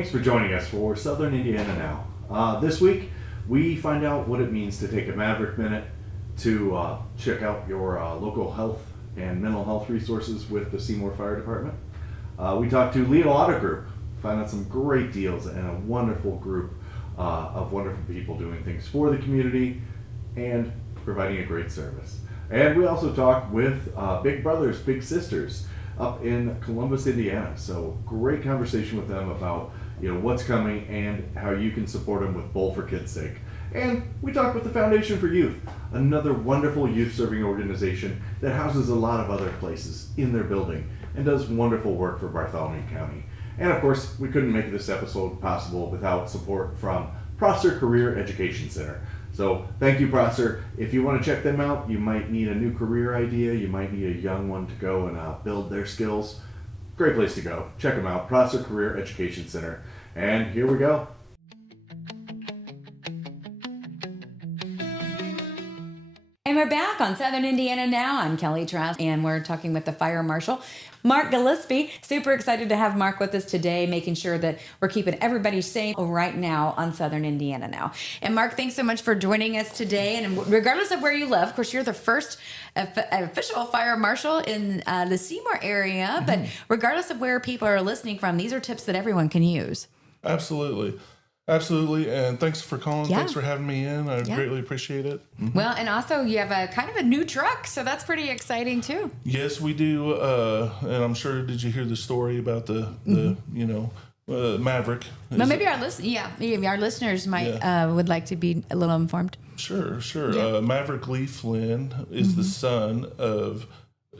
Thanks for joining us for Southern Indiana Now. This week, we find out what it means to take a Maverick Minute to check out your local health and mental health resources with the Seymour Fire Department. We talked to Leo Auto Group, found out some great deals and a wonderful group of wonderful people doing things for the community and providing a great service. And we also talked with Big Brothers, Big Sisters up in Columbus, Indiana. So great conversation with them about what's coming and how you can support them with Bowl for Kids' sake. And we talked with the Foundation for Youth, another wonderful youth serving organization that houses a lot of other places in their building and does wonderful work for Bartholomew County. And of course, we couldn't make this episode possible without support from Prosser Career Education Center. So thank you, Prosser. If you want to check them out, you might need a new career idea. You might need a young one to go and build their skills. Great place to go. Check them out, Prosser Career Education Center. And here we go. And we're back on Southern Indiana Now. I'm Kelly Trask, and we're talking with the Fire Marshal, Mark Gillespie. Super excited to have Mark with us today, making sure that we're keeping everybody safe right now on Southern Indiana Now. And Mark, thanks so much for joining us today. And regardless of where you live, of course, you're the first official fire marshal in the Seymour area. Mm-hmm. But regardless of where people are listening from, these are tips that everyone can use. Absolutely. And thanks for calling. Yeah. Thanks for having me in. I greatly appreciate it. Mm-hmm. Well, and also you have a kind of a new truck, so that's pretty exciting too. Yes, we do. And I'm sure, did you hear the story about the Maverick? Well, maybe our listeners might would like to be a little informed. Sure. Yeah. Maverick Lee Flinn is the son of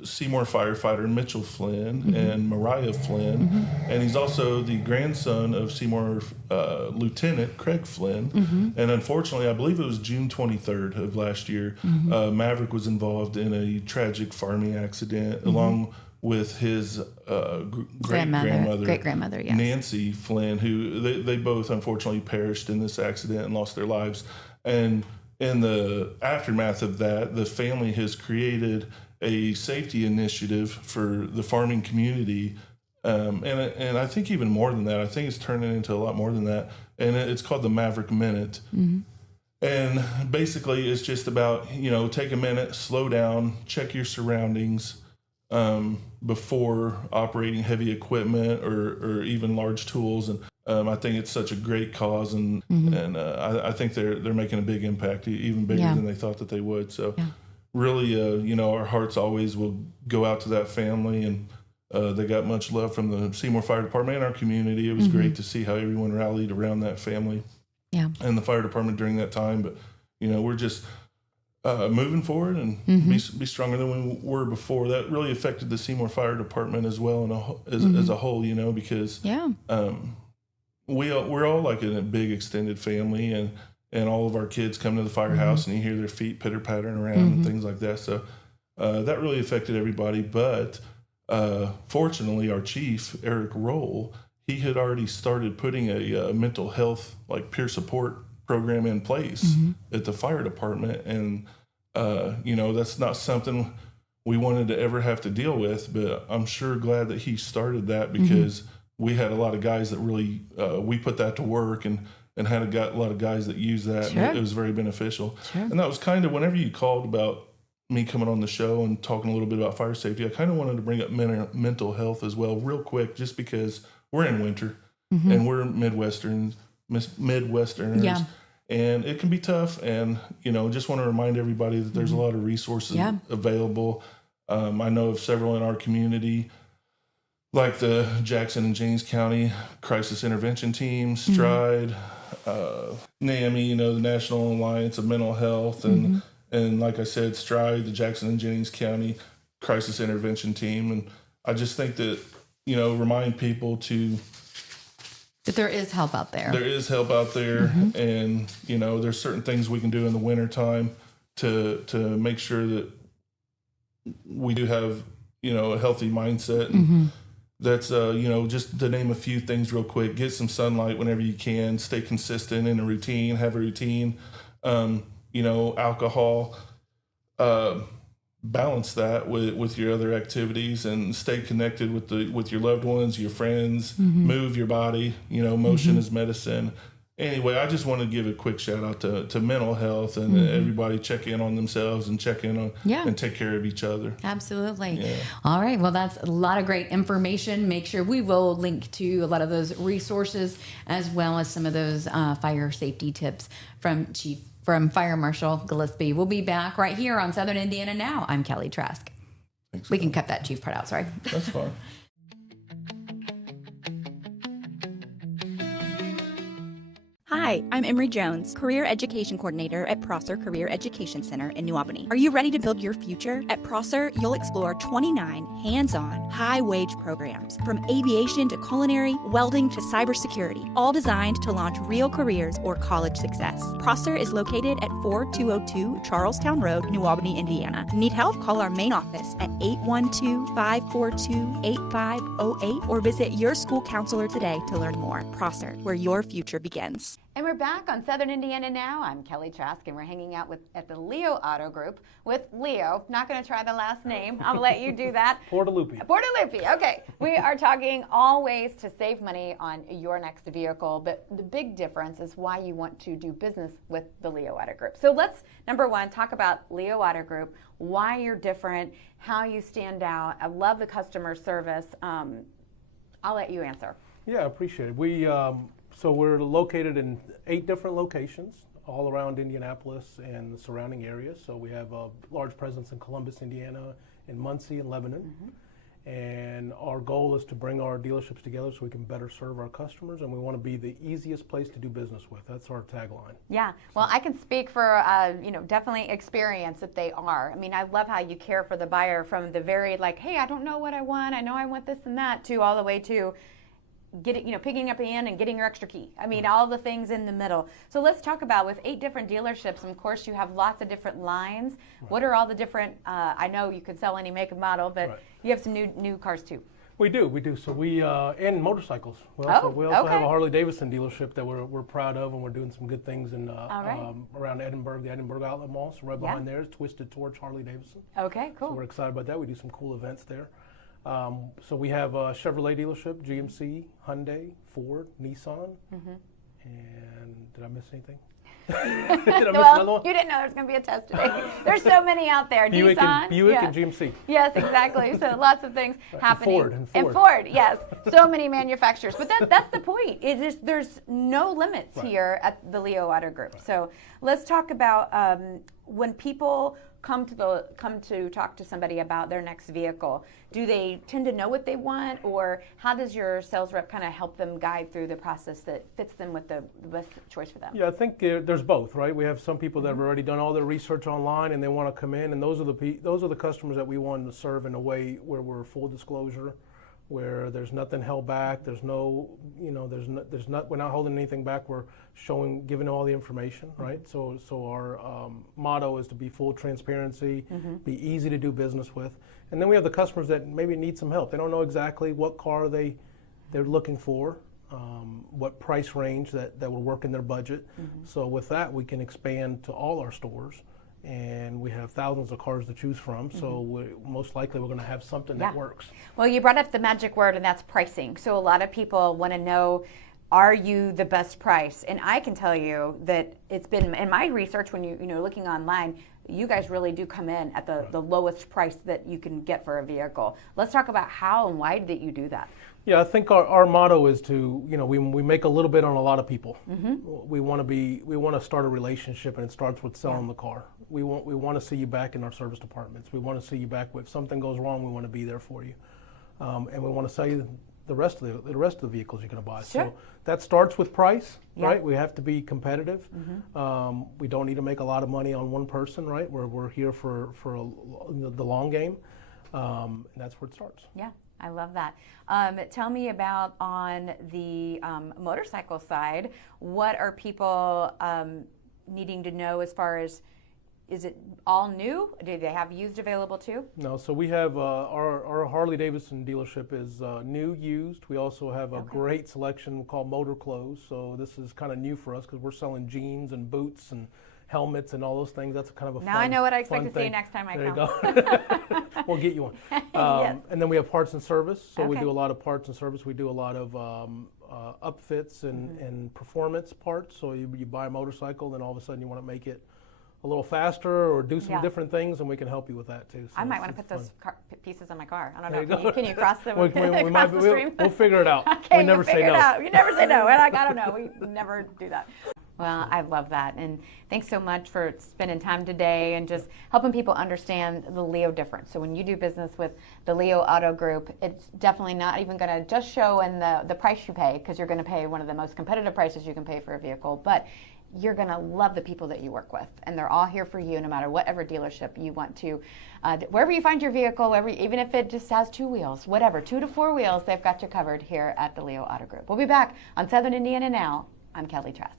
Seymour firefighter Mitchell Flinn and Mariah Flinn, and he's also the grandson of Seymour Lieutenant Craig Flinn. And unfortunately, I believe it was June 23rd of last year, Maverick was involved in a tragic farming accident along with his great-grandmother, yes. Nancy Flinn, who they both unfortunately perished in this accident and lost their lives. And in the aftermath of that, the family has created a safety initiative for the farming community, and I think even more than that. I think it's turning into a lot more than that, and it's called the Maverick Minute. And basically, it's just about take a minute, slow down, check your surroundings before operating heavy equipment or even large tools. And I think it's such a great cause, and I think they're making a big impact, even bigger than they thought that they would. So. Yeah. Really, our hearts always will go out to that family, and they got much love from the Seymour Fire Department and our community. It was great to see how everyone rallied around that family and the fire department during that time. But, we're just moving forward and be stronger than we were before. That really affected the Seymour Fire Department as well as a whole, because we're all like in a big extended family, and all of our kids come to the firehouse and you hear their feet pitter-pattering around and things like that. So that really affected everybody. But fortunately, our chief, Eric Roll, he had already started putting a mental health, like peer support program in place at the fire department. And, that's not something we wanted to ever have to deal with. But I'm sure glad that he started that because we had a lot of guys that really, we put that to work and had a lot of guys that use that. Sure. And it was very beneficial. Sure. And that was kind of, whenever you called about me coming on the show and talking a little bit about fire safety, I kind of wanted to bring up mental health as well real quick, just because we're in winter and we're Midwesterners, and it can be tough. And, just want to remind everybody that there's a lot of resources available. I know of several in our community, like the Jackson and James County Crisis Intervention Team, STRIDE, NAMI, the National Alliance of Mental Health, and like I said, STRIDE, the Jackson and Jennings County Crisis Intervention Team. And I just think that, remind people that there is help out there. There is help out there, and, there's certain things we can do in the wintertime to make sure that we do have, a healthy mindset. And that's, just to name a few things real quick: get some sunlight whenever you can, stay consistent in a routine, have a routine, alcohol, balance that with your other activities and stay connected with your loved ones, your friends, move your body. Motion is medicine. Anyway, I just want to give a quick shout out to mental health and everybody check in on themselves and check in on and take care of each other. Absolutely. Yeah. All right. Well, that's a lot of great information. Make sure we will link to a lot of those resources as well as some of those fire safety tips from Fire Marshal Gillespie. We'll be back right here on Southern Indiana Now. I'm Kelly Trask. Thanks, We can cut that chief part out. Sorry. That's fine. Hi, I'm Emery Jones, Career Education Coordinator at Prosser Career Education Center in New Albany. Are you ready to build your future? At Prosser, you'll explore 29 hands-on, high-wage programs, from aviation to culinary, welding to cybersecurity, all designed to launch real careers or college success. Prosser is located at 4202 Charlestown Road, New Albany, Indiana. Need help? Call our main office at 812-542-8508 or visit your school counselor today to learn more. Prosser, where your future begins. And we're back on Southern Indiana Now. I'm Kelly Trask, and we're hanging out at the Leo Auto Group with Leo. Not going to try the last name. I'll let you do that. Portaluppi. Portaluppi. Okay. We are talking all ways to save money on your next vehicle, but the big difference is why you want to do business with the Leo Auto Group. So let's, number one, talk about Leo Auto Group, why you're different, how you stand out. I love the customer service. I'll let you answer. Yeah, I appreciate it. So we're located in 8 different locations all around Indianapolis and the surrounding areas. So we have a large presence in Columbus, Indiana, in Muncie and Lebanon. And our goal is to bring our dealerships together so we can better serve our customers, and we want to be the easiest place to do business with. That's our tagline. Yeah, well, I can speak for, definitely experience that they are. I mean, I love how you care for the buyer from the very hey, I don't know what I want, I know I want this and that, to all the way to picking up the end and getting your extra key. I mean, all the things in the middle. So let's talk about, with 8 different dealerships, and of course you have lots of different lines. Right. What are all the different, I know you could sell any make and model, but you have some new cars too. We do. So we, and motorcycles. We also have a Harley Davidson dealership that we're proud of, and we're doing some good things in around Edinburgh, the Edinburgh Outlet Mall. So right behind there is Twisted Torch Harley Davidson. Okay, cool. So we're excited about that. We do some cool events there. So we have a Chevrolet dealership, GMC, Hyundai, Ford, Nissan, and did I miss anything? Did I miss another one? You didn't know there was going to be a test today. There's so many out there. Buick Nissan, and GMC. Yes, exactly. So lots of things happening. And Ford, yes. So many manufacturers. But that's the point. There's no limits here at the Leo Auto Group. So let's talk about when people come to talk to somebody about their next vehicle. Do they tend to know what they want, or how does your sales rep kind of help them guide through the process that fits them with the best choice for them? Yeah, I think there's both, right? We have some people that have already done all their research online and they want to come in, and those are the customers that we want to serve in a way where we're full disclosure, where there's nothing held back. There's no, we're not holding anything back. We're giving all the information, right? So our motto is to be full transparency, be easy to do business with. And then we have the customers that maybe need some help. They don't know exactly what car they're looking for, what price range that will work in their budget. So with that, we can expand to all our stores. And we have thousands of cars to choose from, so most likely we're going to have something that works. Well, you brought up the magic word, and that's pricing. So a lot of people want to know, are you the best price? And I can tell you that it's been, in my research, when you're looking online, you guys really do come in at the lowest price that you can get for a vehicle. Let's talk about how and why did you do that? Yeah, I think our motto is to, we make a little bit on a lot of people. We want to start a relationship, and it starts with selling the car. We want to see you back in our service departments. We want to see you back. If something goes wrong, we want to be there for you, and we want to sell you the rest of the vehicles you're going to buy. Sure. So that starts with price, right? We have to be competitive. We don't need to make a lot of money on one person, right? We're here for the long game. And that's where it starts. Yeah. I love that. Tell me about, on the motorcycle side, what are people needing to know as far as, is it all new? Do they have used available too? No, so we have our Harley Davidson dealership is new, used. We also have a great selection called motor clothes. So this is kind of new for us because we're selling jeans and boots and helmets and all those things. That's kind of a Now fun, I know what I expect fun to see thing. next time I There come. you go. We'll get you one. Yes. And then we have parts and service. So we Okay. do a lot of parts and service. We do a lot of upfits and performance parts. So you buy a motorcycle, then all of a sudden you want to make it a little faster or do some Yeah. different things, and we can help you with that too. So I might it's- want to it's put those fun. pieces on my car. I don't There you know. go. Can you cross them? We across might, the we'll, stream? we'll figure it out. Okay, We never we'll say figure no. it out. You never say no. We're like, I don't know. We never do that. Well, I love that. And thanks so much for spending time today and just helping people understand the Leo difference. So when you do business with the Leo Auto Group, it's definitely not even going to just show in the price you pay, because you're going to pay one of the most competitive prices you can pay for a vehicle. But you're going to love the people that you work with, and they're all here for you no matter whatever dealership you want to. Wherever you find your vehicle, even if it just has 2 wheels, whatever, 2 to 4 wheels, they've got you covered here at the Leo Auto Group. We'll be back on Southern Indiana Now. I'm Kelly Trask.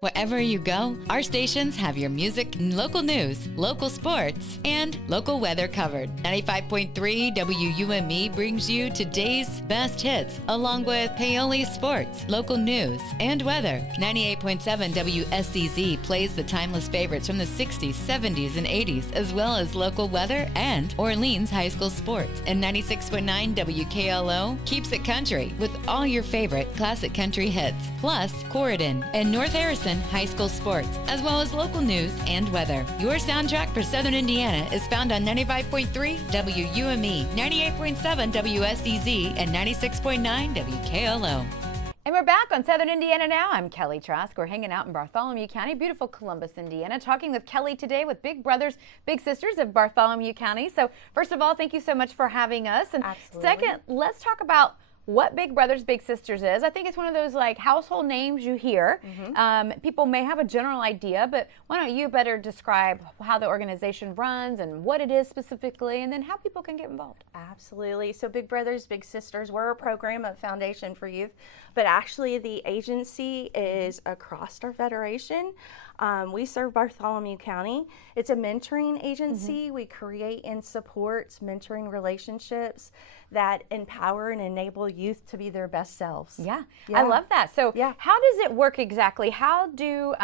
Wherever you go, our stations have your music, local news, local sports, and local weather covered. 95.3 WUME brings you today's best hits, along with Paoli sports, local news, and weather. 98.7 WSCZ plays the timeless favorites from the 60s, 70s, and 80s, as well as local weather and Orleans high school sports. And 96.9 WKLO keeps it country with all your favorite classic country hits, plus Corridon and North Harrison high school sports, as well as local news and weather. Your soundtrack for Southern Indiana is found on 95.3 WUME, 98.7 WSEZ, and 96.9 WKLO. And we're back on Southern Indiana Now. I'm Kelly Trask. We're hanging out in Bartholomew County, beautiful Columbus, Indiana, talking with Kelly today with Big Brothers, Big Sisters of Bartholomew County. So first of all, thank you so much for having us. And Absolutely. second, let's talk about what Big Brothers Big Sisters is. I think it's one of those like household names you hear. People may have a general idea, but why don't you better describe how the organization runs and what it is specifically, and then how people can get involved. Absolutely. So Big Brothers Big Sisters, we're a program of Foundation for Youth, but actually the agency is across our federation. We serve Bartholomew County. It's a mentoring agency. We create and support mentoring relationships that empower and enable youth to be their best selves. Yeah, Yeah. I love that. So Yeah. how does it work exactly? How do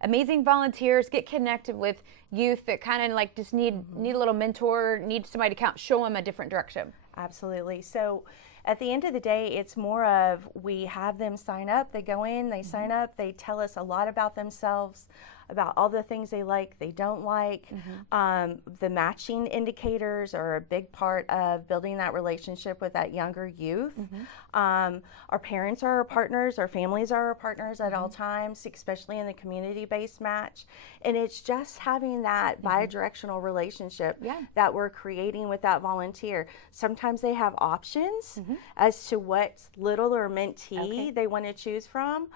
amazing volunteers get connected with youth that kind of like just need a little mentor, need somebody to show them a different direction? Absolutely. So at the end of the day, it's more of we have them sign up, they go in, they sign up, they tell us a lot about themselves, about all the things they like, they don't like. The matching indicators are a big part of building that relationship with that younger youth. Our parents are our partners, our families are our partners at all times, especially in the community-based match. And it's just having that bi-directional relationship that we're creating with that volunteer. Sometimes they have options as to what little or mint tea they want to choose from.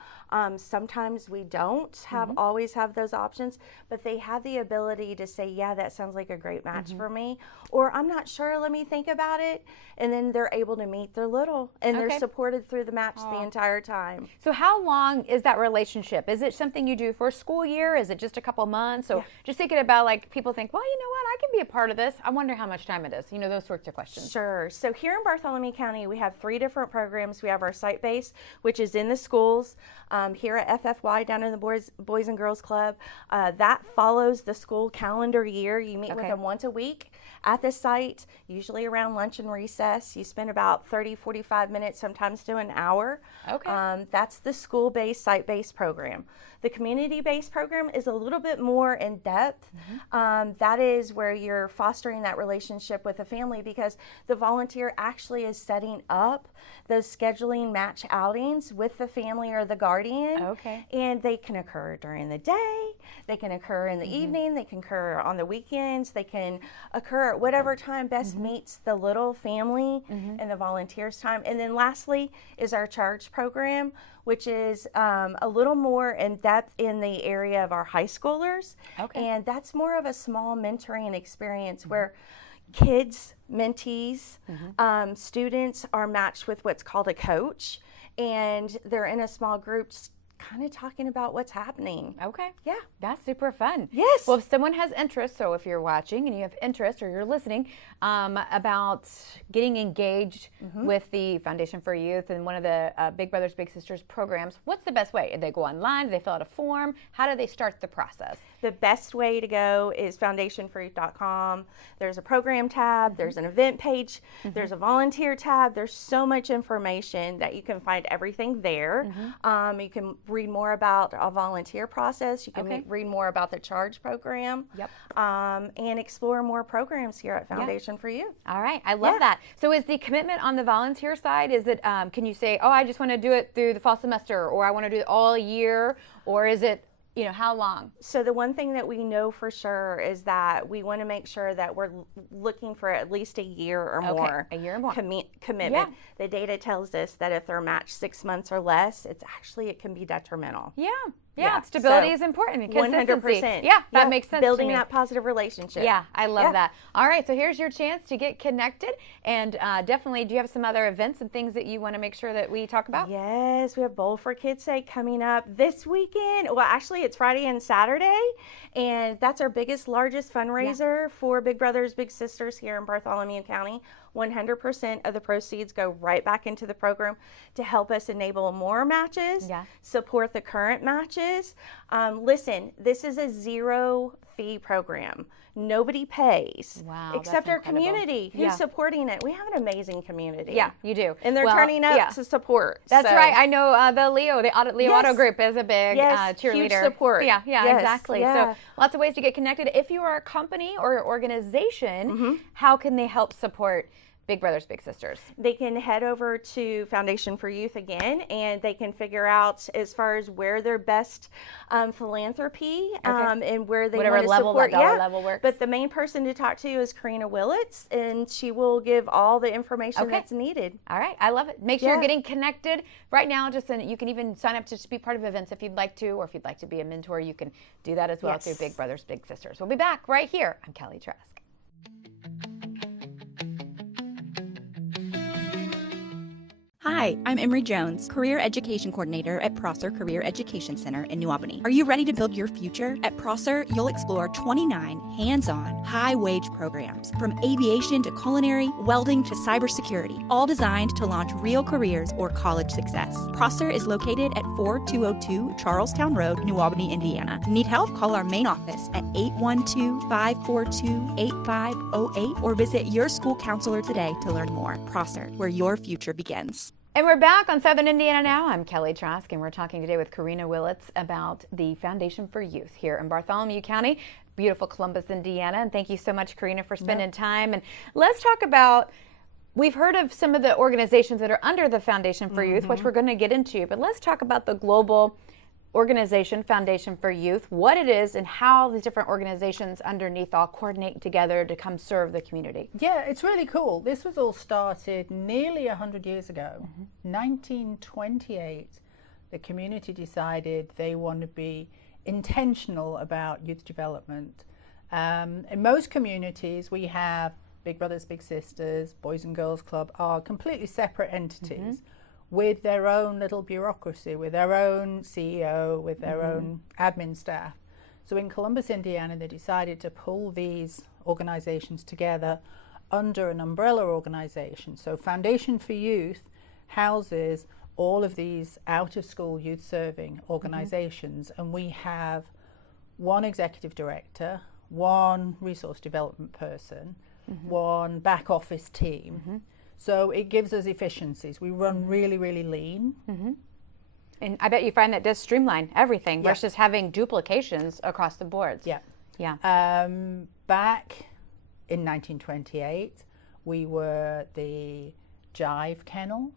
Sometimes we don't always have those options, but they have the ability to say, yeah, that sounds like a great match for me, or I'm not sure, let me think about it. And then they're able to meet their little, and they're supported through the match the entire time. So how long is that relationship? Is it something you do for a school year? Is it just a couple months? So just thinking about like people think, well, you know what, I can be a part of this. I wonder how much time it is. You know, those sorts of questions. Sure. So here in Bartholomew County, we have 3 different programs. We have our site-based, which is in the schools. Here at FFY, down in the Boys and Girls Club, that follows the school calendar year. You meet with them once a week at the site, usually around lunch and recess. You spend about 30, 45 minutes, sometimes to an hour. That's the school-based, site-based program. The community-based program is a little bit more in depth. That is where you're fostering that relationship with the family, because the volunteer actually is setting up those scheduling match outings with the family or the guardian. And they can occur during the day, they can occur in the evening, they can occur on the weekends, they can occur at whatever time best meets the little family and the volunteers' time. And then lastly is our charge program, which is a little more in depth in the area of our high schoolers. And that's more of a small mentoring experience where kids, mentees, students are matched with what's called a coach, and they're in a small group kind of talking about what's happening. Okay. Yeah. That's super fun. Yes. Well, if someone has interest, so if you're watching and you have interest or you're listening about getting engaged with the Foundation for Youth and one of the Big Brothers Big Sisters programs, what's the best way? Do they go online? Do they fill out a form? How do they start the process? The best way to go is foundationforyouth.com. There's a program tab, there's an event page, there's a volunteer tab. There's so much information that you can find everything there. You can read more about a volunteer process. You can read more about the charge program. Yep. And explore more programs here at Foundation for Youth. All right. I love that. So is the commitment on the volunteer side, is it, can you say, oh, I just want to do it through the fall semester, or I want to do it all year, or is it, how long? So the one thing that we know for sure is that we want to make sure that we're looking for at least a year or more. A year or more. Commitment. Yeah. The data tells us that if they're matched 6 months or less, it can be detrimental. Yeah, stability so is important. 100%. Yeah, that makes sense. Building to me. that positive relationship. Yeah, I love that. All right, so here's your chance to get connected, and definitely, do you have some other events and things that you want to make sure that we talk about? Yes, we have Bowl for Kids Day coming up this weekend. Well, actually, it's Friday and Saturday, and that's our largest fundraiser for Big Brothers Big Sisters here in Bartholomew County. 100% of the proceeds go right back into the program to help us enable more matches, support the current matches. Listen, this is a zero fee program. Nobody pays. Wow, except our that's incredible. community who's supporting it. We have an amazing community. Yeah, you do. And they're turning up to support. That's so. right. I know the Leo Auto Group is a big cheerleader. Huge support. So yeah, exactly. Yeah. So lots of ways to get connected. If you are a company or organization, how can they help support Big Brothers Big Sisters? They can head over to Foundation for Youth again, and they can figure out as far as where their best philanthropy and where they whatever want to level support. that dollar level works. But the main person to talk to is Karina Willits, and she will give all the information that's needed. All right, I love it. Make sure you're getting connected right now. You can even sign up to just be part of events if you'd like to, or if you'd like to be a mentor, you can do that as well through Big Brothers Big Sisters. We'll be back right here. I'm Kelly Trask. Hi, I'm Emery Jones, Career Education Coordinator at Prosser Career Education Center in New Albany. Are you ready to build your future? At Prosser, you'll explore 29 hands-on, high-wage programs, from aviation to culinary, welding to cybersecurity, all designed to launch real careers or college success. Prosser is located at 4202 Charlestown Road, New Albany, Indiana. Need help? Call our main office at 812-542-8508 or visit your school counselor today to learn more. Prosser, where your future begins. And we're back on Southern Indiana Now. I'm Kelly Trask, and we're talking today with Karina Willits about the Foundation for Youth here in Bartholomew County, beautiful Columbus, Indiana. And thank you so much, Karina, for spending time. And let's talk about, we've heard of some of the organizations that are under the Foundation for Youth, which we're going to get into, but let's talk about the global organization, Foundation for Youth, what it is and how these different organizations underneath all coordinate together to come serve the community. Yeah, it's really cool. This was all started nearly 100 years ago. 1928, the community decided they want to be intentional about youth development. In most communities, we have Big Brothers, Big Sisters, Boys and Girls Club are completely separate entities. With their own little bureaucracy, with their own CEO, with their own admin staff. So in Columbus, Indiana, they decided to pull these organizations together under an umbrella organization. So Foundation for Youth houses all of these out-of-school youth-serving organizations, and we have one executive director, one resource development person, one back office team. So it gives us efficiencies. We run really, really lean. And I bet you find that does streamline everything versus having duplications across the boards. Back in 1928, we were the Jive Kennel.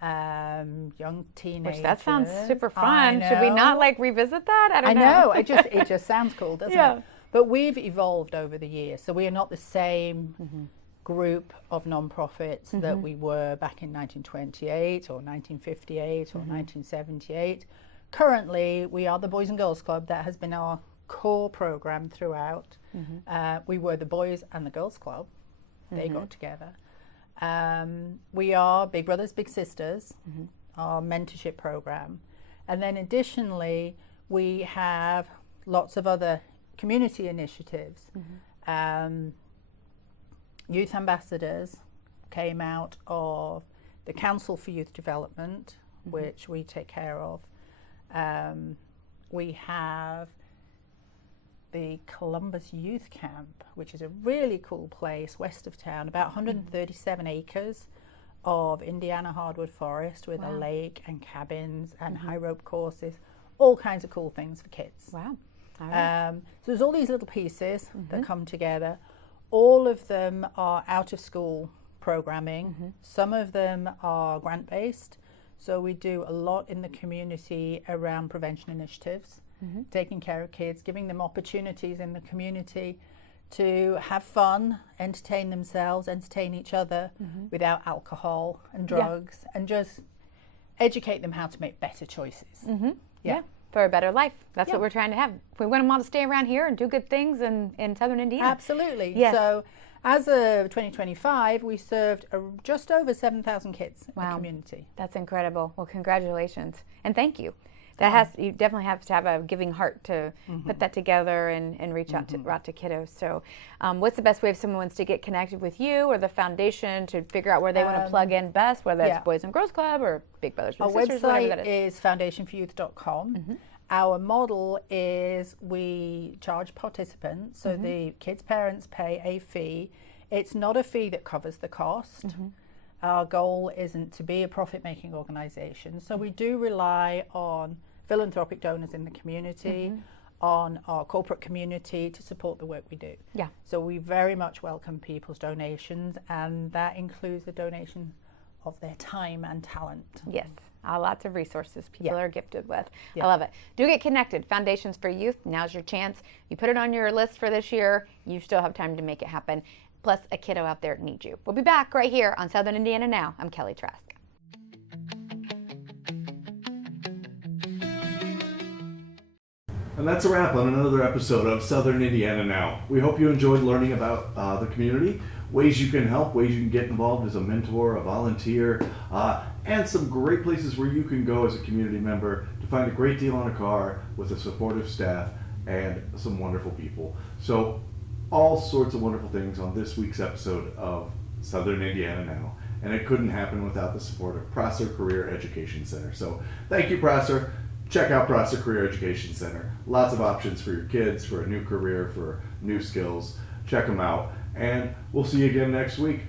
Young teenagers. Which that sounds super fun. Should we not revisit that? I don't know. It just sounds cool, doesn't it? But we've evolved over the years. So we are not the same group of nonprofits that we were back in 1928 or 1958 or 1978. Currently, we are the Boys and Girls Club. That has been our core program throughout. We were the Boys and the Girls Club. They got together. We are Big Brothers, Big Sisters, our mentorship program. And then additionally, we have lots of other community initiatives. Youth ambassadors came out of the Council for Youth Development, which we take care of. We have the Columbus Youth Camp, which is a really cool place west of town, about 137 acres of Indiana hardwood forest with a lake and cabins and high rope courses, all kinds of cool things for kids. Wow. All right. So there's all these little pieces that come together. All of them are out of school programming. Some of them are grant based. So we do a lot in the community around prevention initiatives, taking care of kids, giving them opportunities in the community to have fun, entertain themselves, entertain each other without alcohol and drugs, and just educate them how to make better choices. Yeah, for a better life. That's what we're trying to have. We want them all to stay around here and do good things in Southern Indiana. Absolutely. Yes. So as of 2025, we served just over 7,000 kids in the community. That's incredible. Well, congratulations and thank you. That you definitely have to have a giving heart to put that together and reach out to kiddos. So what's the best way if someone wants to get connected with you or the foundation to figure out where they want to plug in best, whether it's Boys and Girls Club or Big Brothers Big Sisters, whatever that Our is? website is foundationforyouth.com. Our model is we charge participants, so the kids' parents pay a fee. It's not a fee that covers the cost. Our goal isn't to be a profit-making organization, so we do rely on philanthropic donors in the community, on our corporate community to support the work we do. Yeah. So we very much welcome people's donations, and that includes the donation of their time and talent. Yes, lots of resources people are gifted with. I love it. Do get connected. Foundations for Youth, now's your chance. You put it on your list for this year, you still have time to make it happen. Plus, a kiddo out there needs you. We'll be back right here on Southern Indiana Now. I'm Kelly Trask. And that's a wrap on another episode of Southern Indiana Now. We hope you enjoyed learning about the community, ways you can help, ways you can get involved as a mentor, a volunteer, and some great places where you can go as a community member to find a great deal on a car with a supportive staff and some wonderful people. So all sorts of wonderful things on this week's episode of Southern Indiana Now. And it couldn't happen without the support of Prosser Career Education Center. So thank you, Prosser. Check out Prosser Career Education Center. Lots of options for your kids, for a new career, for new skills. Check them out. And we'll see you again next week.